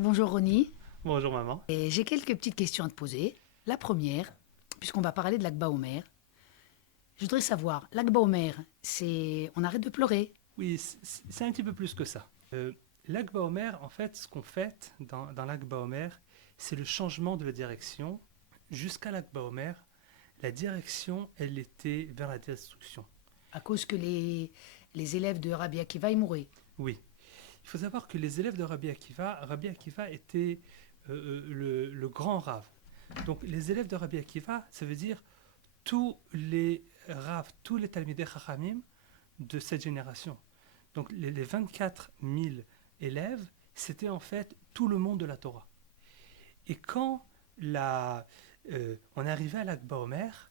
Bonjour Ronnie. Bonjour maman. Et j'ai quelques petites questions à te poser. La première, puisqu'on va parler de l'Akba Omer, je voudrais savoir, l'Akba Omer, c'est on arrête de pleurer. Oui, c'est un petit peu plus que ça. L'Akba Omer, en fait, ce qu'on fait dans l'Akba Omer, c'est le changement de la direction. Jusqu'à l'Akba Omer, la direction, elle était vers la destruction. À cause que les élèves de Rabbi Akiva, ils mouraient. Oui. Il faut savoir que les élèves de Rabbi Akiva était le grand Rav. Donc les élèves de Rabbi Akiva, ça veut dire tous les Rav, tous les Talmidei Chachamim de cette génération. Donc les 24 000 élèves, c'était en fait tout le monde de la Torah. Et quand on est arrivé à l'Akba Omer,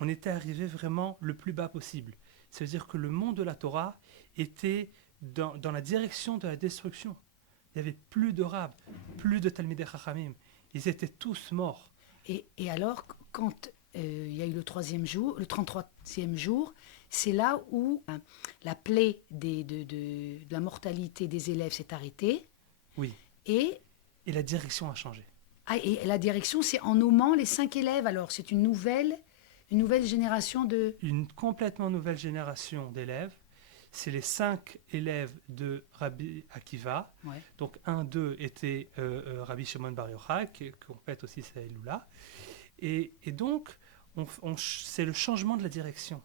on était arrivé vraiment le plus bas possible. Ça veut dire que le monde de la Torah était dans la direction de la destruction. Il n'y avait plus de Rav, plus de Talmidei Chachamim. Ils étaient tous morts. Et alors, quand il y a eu le troisième jour, le 33e jour, c'est là où la plaie de la mortalité des élèves s'est arrêtée. Oui. Et, Et la direction a changé. et la direction, c'est en nommant les 5 élèves. Alors, c'est une nouvelle génération de... Une complètement nouvelle génération d'élèves. C'est les 5 élèves de Rabbi Akiva. Ouais. Donc, un d'eux était Rabbi Shimon Bar Yochai, qu'on fête aussi sa Eloula. Et donc, c'est le changement de la direction.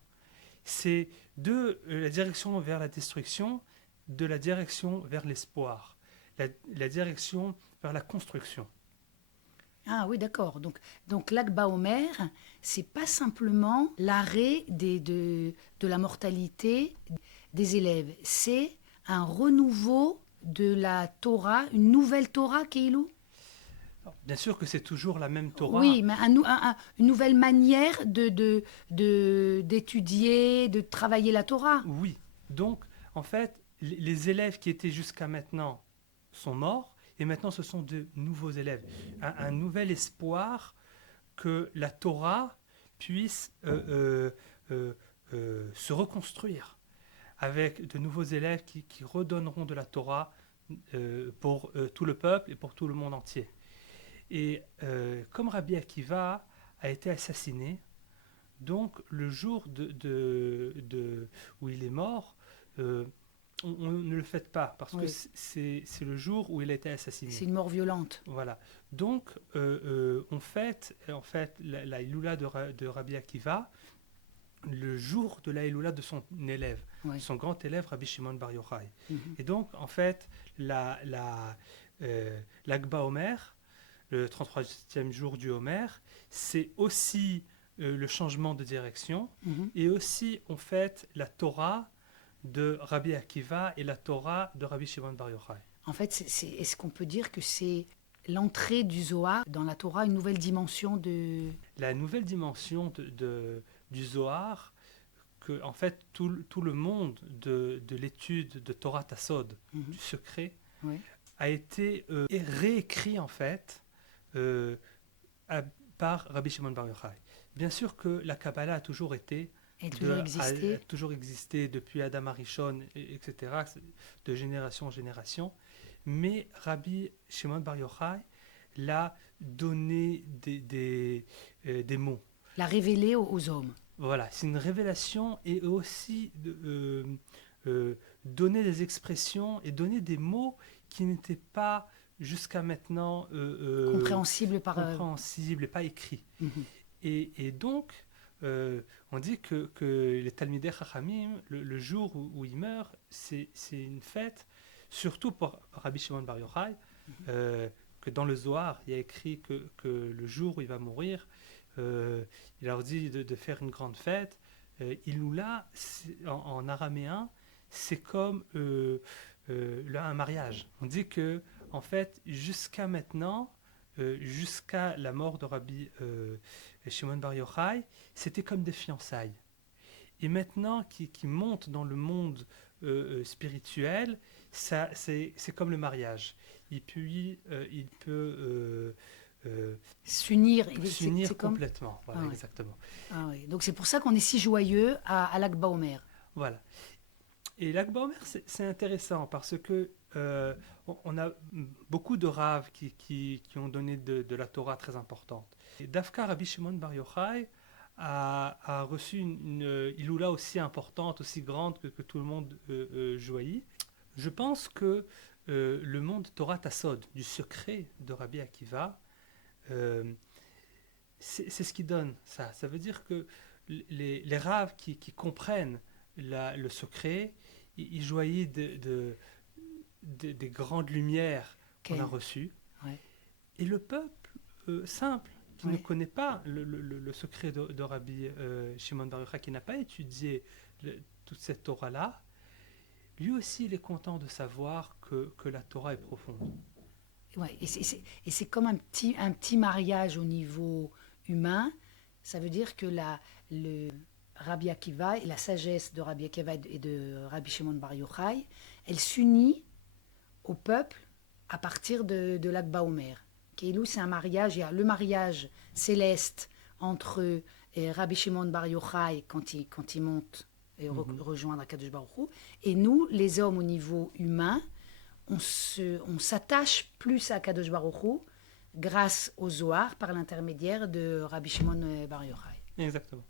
C'est de la direction vers la destruction, de la direction vers l'espoir, la direction vers la construction. Ah oui, d'accord. Donc l'Akba Omer, c'est pas simplement l'arrêt de la mortalité des élèves, c'est un renouveau de la Torah, une nouvelle Torah, Keilou. Alors, bien sûr que c'est toujours la même Torah. Oui, mais une nouvelle manière d'étudier, de travailler la Torah. Oui. Donc, en fait, les élèves qui étaient jusqu'à maintenant sont morts, et maintenant ce sont de nouveaux élèves. Un nouvel espoir que la Torah puisse se reconstruire avec de nouveaux élèves qui redonneront de la Torah pour tout le peuple et pour tout le monde entier. Et comme Rabbi Akiva a été assassiné, donc le jour où il est mort, on ne le fête pas parce que Oui. c'est le jour où il a été assassiné. C'est une mort violente. Voilà. Donc on fête en fait la Iloula de Rabbi Akiva le jour de la Iloula de son élève, Oui. son grand élève Rabbi Shimon Bar Yochai. Mhm. Et donc en fait l'Akba Omer, le 33e jour du Homer, c'est aussi le changement de direction, Mhm. et aussi on fête la Torah de Rabbi Akiva et la Torah de Rabbi Shimon Bar Yochai. En fait, est-ce qu'on peut dire que c'est l'entrée du Zohar dans la Torah, une nouvelle dimension de... La nouvelle dimension du Zohar, que en fait tout le monde de l'étude de Torah Tassod, Mhm. du secret, Oui. a été réécrit en fait par Rabbi Shimon Bar Yochai. Bien sûr que la Kabbalah a toujours été Elle a toujours existé. a toujours existé depuis Adam Arishon, etc., de génération en génération, mais Rabbi Shimon Bar Yochai l'a donné des mots. La révéler aux hommes. Voilà, c'est une révélation, et aussi donner des expressions et donner des mots qui n'étaient pas jusqu'à maintenant Compréhensible par... compréhensibles et pas écrits. Mhm. Et donc, on dit que les Talmidei Chachamim, le jour où il meurt, c'est une fête, surtout pour Rabbi Shimon Bar Yochai, que dans le Zohar, il y a écrit que le jour où il va mourir, il leur dit de faire une grande fête. Iloula, en araméen, c'est comme un mariage. On dit que, en fait, jusqu'à maintenant, jusqu'à la mort de Rabbi Shimon Bar Yochai, c'était comme des fiançailles. Et maintenant, qui monte dans le monde spirituel, c'est comme le mariage. Il peut S'unir. s'unir Comme... complètement. Voilà, Ah oui. exactement. Ah oui. Donc c'est pour ça qu'on est si joyeux à l'Akba Omer. Voilà. Et l'Akba Omer, c'est intéressant parce que on a beaucoup de Rav qui ont donné de la Torah très importante. Et Dafka Rabbi Shimon Bar Yochai a reçu une Iloula aussi importante, aussi grande que tout le monde jouit. Je pense que le monde Torah Tassod, du secret de Rabbi Akiva, c'est ce qui donne ça. Ça veut dire que les Rav qui comprennent le secret, ils jouaient des grandes lumières qu'on a reçues. Ouais. Et le peuple simple, qui Ouais. ne connaît pas le secret de Rabbi Shimon Bar Yochai, qui n'a pas étudié toute cette Torah-là, lui aussi il est content de savoir que la Torah est profonde. Ouais, et c'est comme un petit mariage au niveau humain. Ça veut dire que le Rabbi Akiva et la sagesse de Rabbi Akiva et de Rabbi Shimon Bar Yochai, elle s'unit au peuple à partir de l'Akba Omer. Keilou, c'est un mariage, il y a le mariage céleste entre Rabbi Shimon Bar Yochai quand il monte et rejoindre Akadosh Baruch Hu, et nous, les hommes au niveau humain, on s'attache plus à Akadosh Baruch Hu grâce au Zohar par l'intermédiaire de Rabbi Shimon Bar Yochai. Exactement.